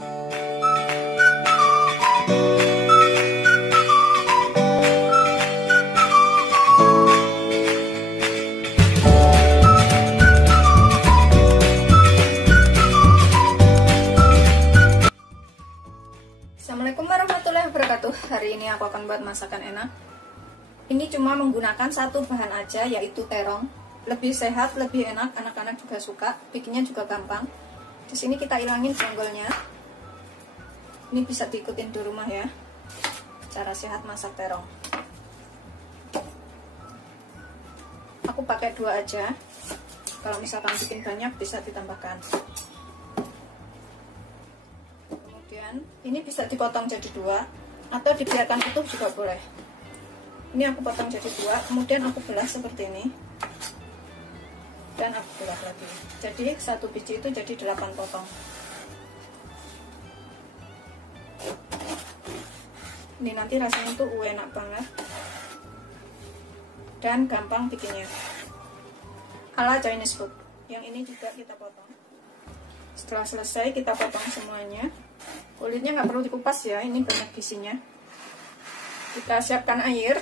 Assalamualaikum warahmatullahi wabarakatuh. Hari ini aku akan buat masakan enak. Ini cuma menggunakan satu bahan aja, yaitu terong. Lebih sehat, lebih enak, anak-anak juga suka. Bikinnya juga gampang. Di sini kita ilangin bonggolnya. Ini bisa diikutin di rumah ya, cara sehat masak terong. Aku pakai 2 aja. Kalau misalkan bikin banyak bisa ditambahkan. Ini bisa dipotong jadi 2 atau dibiarkan utuh juga boleh. Ini aku potong jadi 2, kemudian aku belah seperti ini dan aku belah lagi. Jadi satu biji itu jadi 8 potong. Ini nanti rasanya tuh enak banget dan gampang bikinnya, ala Chinese food. Yang ini juga kita potong. Setelah selesai kita potong semuanya. Kulitnya nggak perlu dikupas ya, ini banyak gizinya. Kita siapkan air.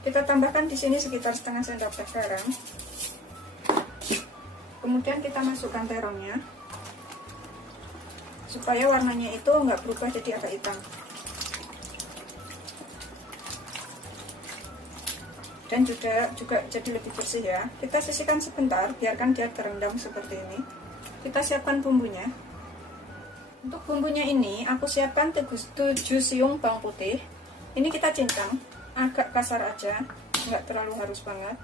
Kita tambahkan di sini sekitar setengah sendok teh garam. Kemudian kita masukkan terongnya, supaya warnanya itu nggak berubah jadi agak hitam. Dan juga jadi lebih bersih ya. Kita sisihkan sebentar, biarkan dia terendam seperti ini. Kita siapkan bumbunya. Untuk bumbunya ini aku siapkan 7 siung bawang putih. Ini kita cincang agak kasar aja, nggak terlalu harus banget.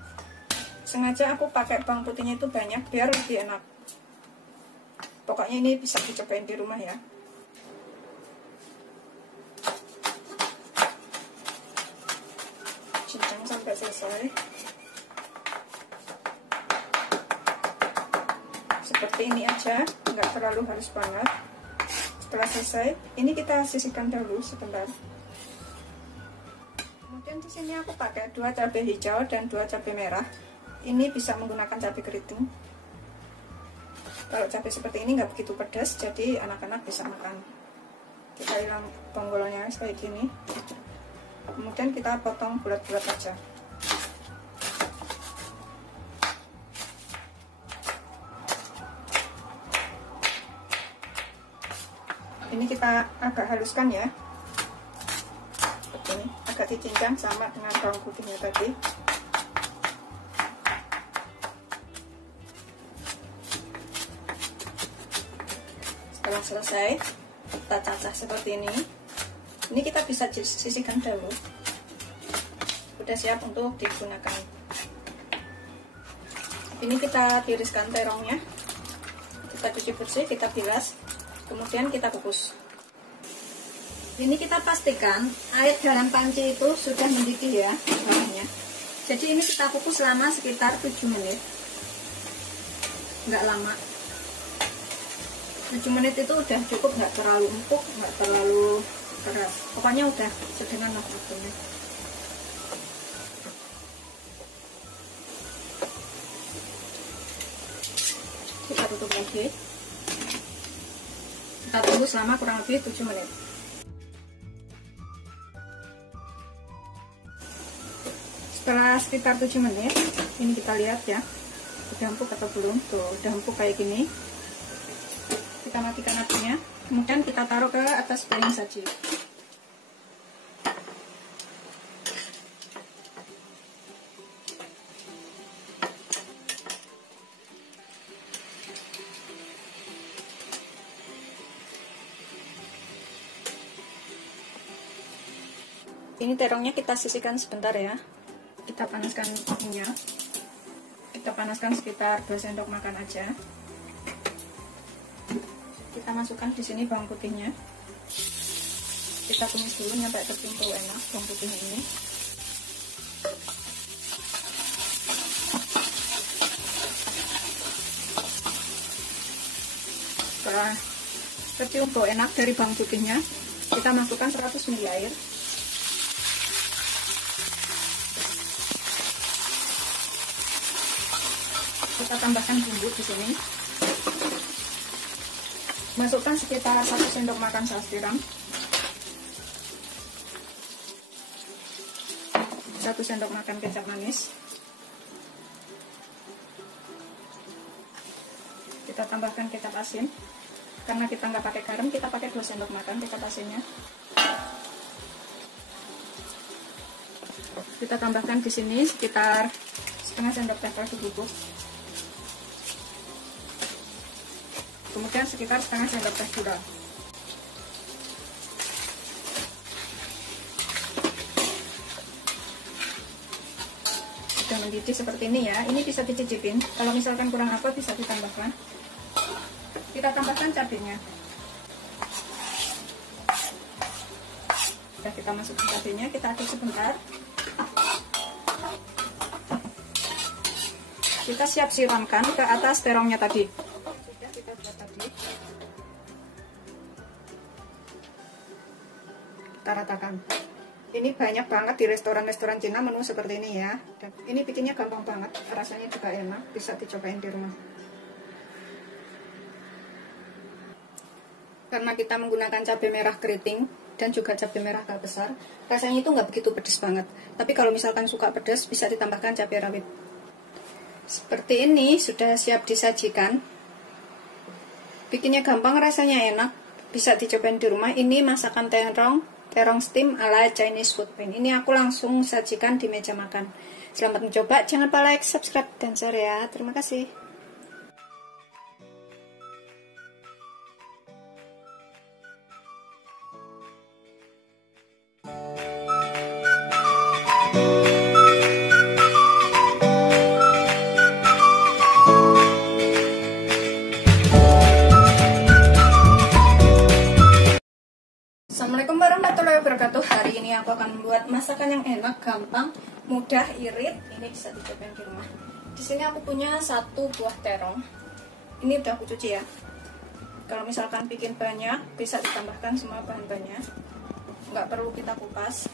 Sengaja aku pakai bawang putihnya itu banyak biar lebih enak. Pokoknya ini bisa dicobain di rumah ya. Cincang sampai selesai. Seperti ini aja, nggak terlalu harus banget. Setelah selesai, ini kita sisihkan dahulu sebentar. Kemudian di sini aku pakai 2 cabai hijau dan 2 cabai merah. Ini bisa menggunakan cabai keriting. Kalau cabai seperti ini nggak begitu pedas, jadi anak-anak bisa makan. Kita hilang bonggolnya kayak gini. Kemudian kita potong bulat-bulat aja. Ini kita agak haluskan ya, seperti ini, agak dicincang sama dengan bawang putihnya tadi. Setelah selesai, kita cacah seperti ini. Ini kita bisa sisihkan dahulu. Udah siap untuk digunakan. Ini kita tiriskan terongnya. Kita cuci bersih, kita bilas. Kemudian kita kukus. Ini kita pastikan air dalam panci itu sudah mendidih ya bawahnya. Jadi ini kita kukus selama sekitar 7 menit. Nggak lama. 7 menit itu udah cukup, nggak terlalu empuk, nggak terlalu keras. Pokoknya udah sedang lah waktunya. Kita tutup lagi. Kita tunggu selama kurang lebih 7 menit. Setelah sekitar 7 menit, ini kita lihat ya, udah empuk atau belum. Tuh, udah empuk kayak gini. Kita matikan apinya, kemudian kita taruh ke atas piring saji. Ini terongnya kita sisihkan sebentar ya. Kita panaskan minyak. Kita panaskan sekitar 2 sendok makan aja. Kita masukkan di sini bawang putihnya. Kita tumis dulu sampai terkumpul enak bawang putihnya ini. Setelah tercium bau enak dari bawang putihnya, kita masukkan 100 ml air. Kita tambahkan bumbu di sini. Masukkan sekitar 1 sendok makan saus tiram, 1 sendok makan kecap manis. Kita tambahkan kecap asin. Karena kita nggak pakai garam, kita pakai 2 sendok makan kecap asinnya. Kita tambahkan di sini sekitar setengah sendok teh kaldu bubuk. Kemudian sekitar setengah sendok teh gula. Sudah mendidih seperti ini ya. Ini bisa dicicipin. Kalau misalkan kurang apa bisa ditambahkan. Kita tambahkan cabenya. Sudah kita masukkan cabenya, kita aduk sebentar. Kita siap siramkan ke atas terongnya tadi. Sudah kita buat tadi. Kita ratakan. Ini banyak banget di restoran-restoran Cina menu seperti ini ya. Dan ini bikinnya gampang banget, rasanya juga enak, bisa dicobain di rumah. Karena kita menggunakan cabai merah keriting dan juga cabai merah agak besar, rasanya itu nggak begitu pedas banget. Tapi kalau misalkan suka pedas, bisa ditambahkan cabai rawit. Seperti ini sudah siap disajikan. Bikinnya gampang, rasanya enak, bisa dicobain di rumah. Ini masakan terong steam ala Chinese food pan. Ini aku langsung sajikan di meja makan. Selamat mencoba, jangan lupa like, subscribe, dan share ya. Terima kasih. Assalamualaikum warahmatullahi wabarakatuh. Hari ini aku akan membuat masakan yang enak, gampang, mudah, irit. Ini bisa dicobain di rumah. Di sini aku punya 1 buah terong. Ini udah aku cuci ya. Kalau misalkan bikin banyak, bisa ditambahkan semua bahan-bahannya. Nggak perlu kita kupas.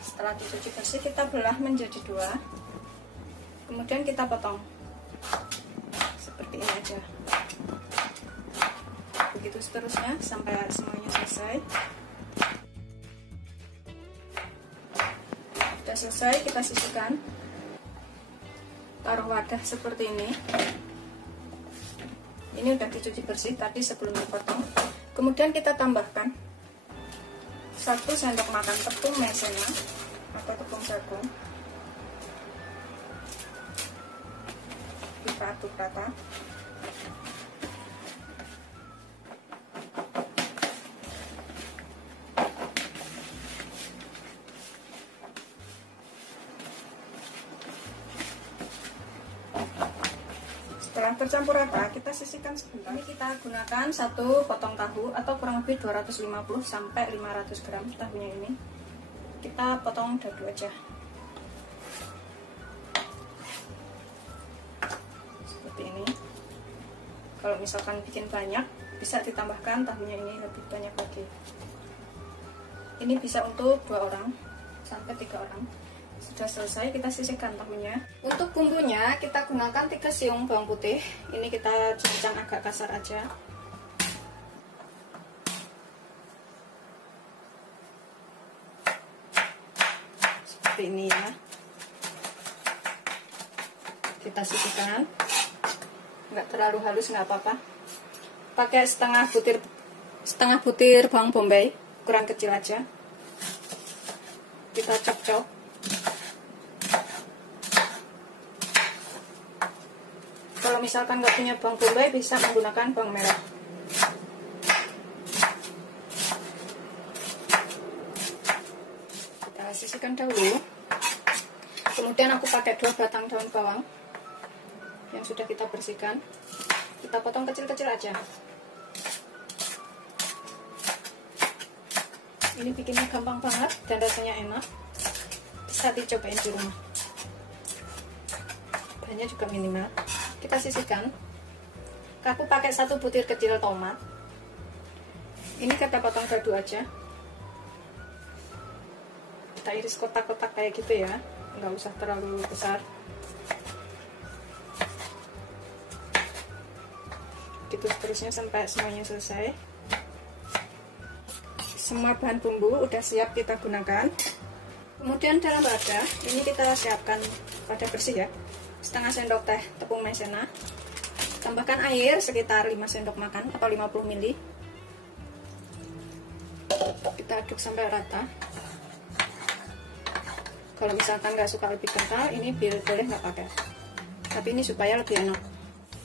Setelah dicuci bersih, kita belah menjadi 2. Kemudian kita potong seperti ini aja. Begitu seterusnya sampai semuanya selesai. Sudah selesai, kita sisihkan. Taruh wadah seperti ini. Ini udah dicuci bersih tadi sebelum dipotong. Kemudian kita tambahkan 1 sendok makan tepung maizena atau tepung jagung. Kita aduk rata. Setelah tercampur rata, kita sisihkan sebentar. Ini kita gunakan 1 potong tahu atau kurang lebih 250 sampai 500 gram tahunya ini. Kita potong dadu aja. Seperti ini. Kalau misalkan bikin banyak, bisa ditambahkan tahunya ini lebih banyak lagi. Ini bisa untuk 2 orang sampai 3 orang. Sudah selesai, kita sisihkan tahunya. Untuk bumbunya kita gunakan 3 siung bawang putih. Ini kita cincang agak kasar aja. Seperti ini ya. Kita sisihkan. Nggak terlalu halus, nggak apa-apa. Pakai setengah butir bawang bombay, ukuran kecil aja. Kita cop-cop. Kalau misalkan nggak punya bawang bombay, bisa menggunakan bawang merah. Kita sisihkan dahulu. Kemudian aku pakai 2 batang daun bawang yang sudah kita bersihkan. Kita potong kecil-kecil aja. Ini bikinnya gampang banget dan rasanya enak. Bisa dicobain di rumah. Bahannya juga minimal. Kita sisihkan. Aku pakai 1 butir kecil tomat. Ini kita potong dadu aja. Kita iris kotak-kotak kayak gitu ya, nggak usah terlalu besar. diaduk seterusnya sampai semuanya selesai. Semua bahan bumbu udah siap kita gunakan. Kemudian dalam wadah ini kita siapkan wadah bersih ya, setengah sendok teh tepung maizena. Tambahkan air sekitar 5 sendok makan atau 50 ml. Kita aduk sampai rata. Kalau misalkan nggak suka lebih kental, ini boleh nggak pakai, tapi ini supaya lebih enak.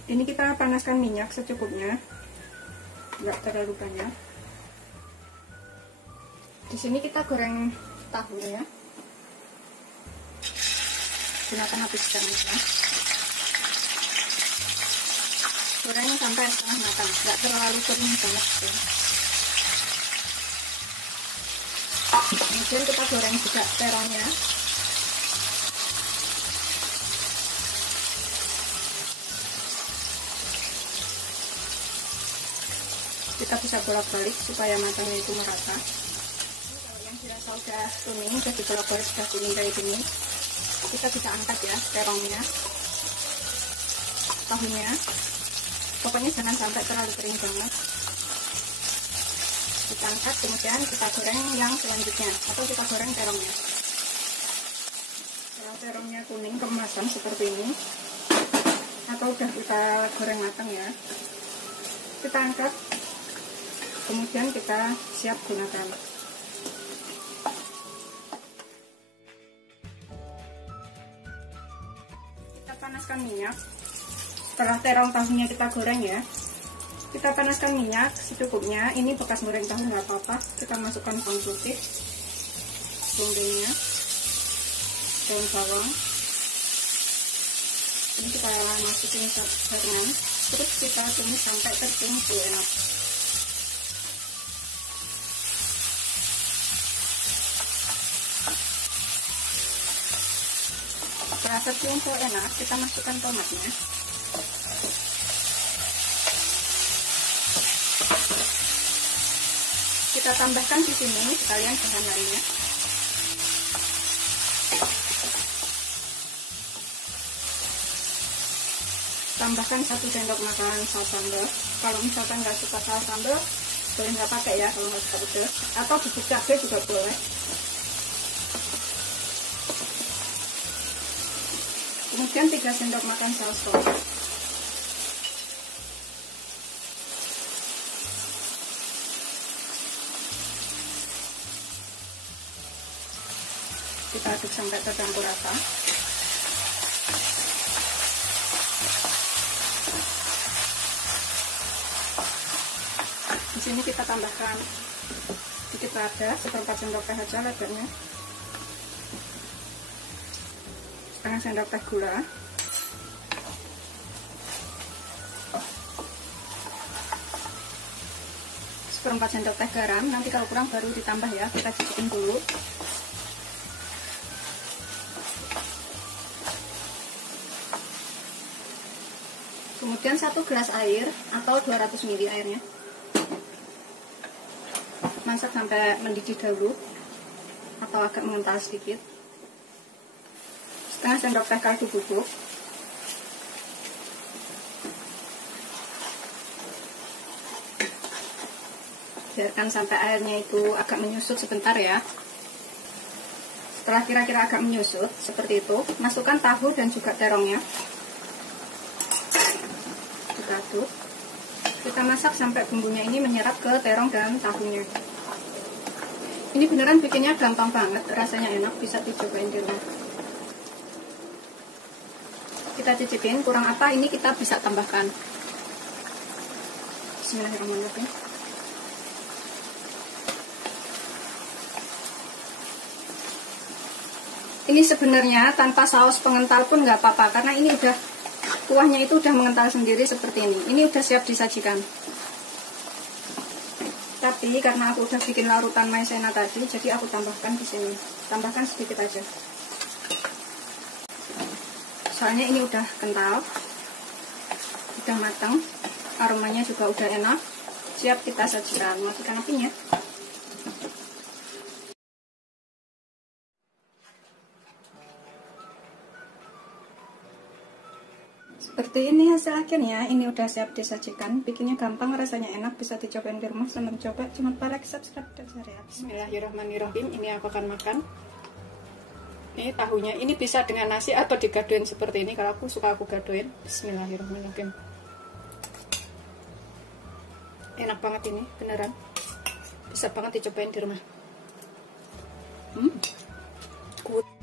Ini kita panaskan minyak secukupnya, nggak terlalu banyak. Di sini kita goreng tahunya, gunakan api sedang aja. Goreng sampai setengah matang, nggak terlalu kering banget ya. Kemudian kita goreng juga terongnya. Kita bisa bolak-balik supaya matangnya itu merata. Kalau yang dirasa udah kuning, udah dibolak-balik sudah kuning kayak gini, kita bisa angkat ya terongnya, tahunya. Pokoknya jangan sampai terlalu kering banget. Kita angkat, kemudian kita goreng yang selanjutnya, atau kita goreng terongnya. Kalau terongnya kuning kemasan seperti ini, atau udah kita goreng matang ya, kita angkat, kemudian kita siap gunakan. Kita panaskan minyak. Setelah terong tahunya kita goreng ya, kita panaskan minyak secukupnya. Ini bekas goreng tahu nggak apa-apa. Kita masukkan bawang putih, bumbunya, daun bawang. Ini kita masukin garam, terus kita tumis sampai tercium enak. Setelah tercium enak, kita masukkan tomatnya. Kita tambahkan di sini sekalian bahan lainnya. Tambahkan 1 sendok makan saus sambal. Kalau misalkan nggak suka saus sambal, boleh nggak pakai ya kalau nggak suka pedas. Atau bubuk cabai juga boleh. Kemudian 3 sendok makan saus tomat. Kita aduk sampai tercampur rata. Di sini kita tambahkan sedikit lada, 1/4 sendok teh aja ladanya. Setengah sendok teh gula. Seperempat sendok teh garam. Nanti kalau kurang baru ditambah ya. Kita cicipin dulu. Kemudian 1 gelas air atau 200 ml airnya. Masak sampai mendidih dahulu atau agak mengental sedikit. Setengah sendok teh kaldu bubuk. Biarkan sampai airnya itu agak menyusut sebentar ya. Setelah kira-kira agak menyusut seperti itu, masukkan tahu dan juga terongnya. Kita aduk. Kita masak sampai bumbunya ini menyerap ke terong dan tahunya. Ini beneran bikinnya gampang banget, rasanya enak, bisa dicobain di rumah. Kita cicipin, kurang apa ini kita bisa tambahkan. Bismillahirrahmanirrahim. Ini sebenarnya tanpa saus pengental pun nggak apa-apa, karena ini udah kuahnya itu udah mengental sendiri seperti ini. Ini udah siap disajikan. Tapi karena aku udah bikin larutan maizena tadi, jadi aku tambahkan di sini. Tambahkan sedikit aja. Soalnya ini udah kental, udah matang, aromanya juga udah enak, siap kita sajikan. Matikan apinya. Seperti ini hasil akhirnya. Ini udah siap disajikan. Bikinnya gampang, rasanya enak, bisa dicobain di rumah. Selamat coba. Jangan lupa like, subscribe, dan share ya. Bismillahirrahmanirrahim. Ini aku akan makan. Ini tahunya. Ini bisa dengan nasi atau digadoin seperti ini. Kalau aku suka aku gadoin. Bismillahirrahmanirrahim. Enak banget ini, beneran. Bisa banget dicobain di rumah. Good.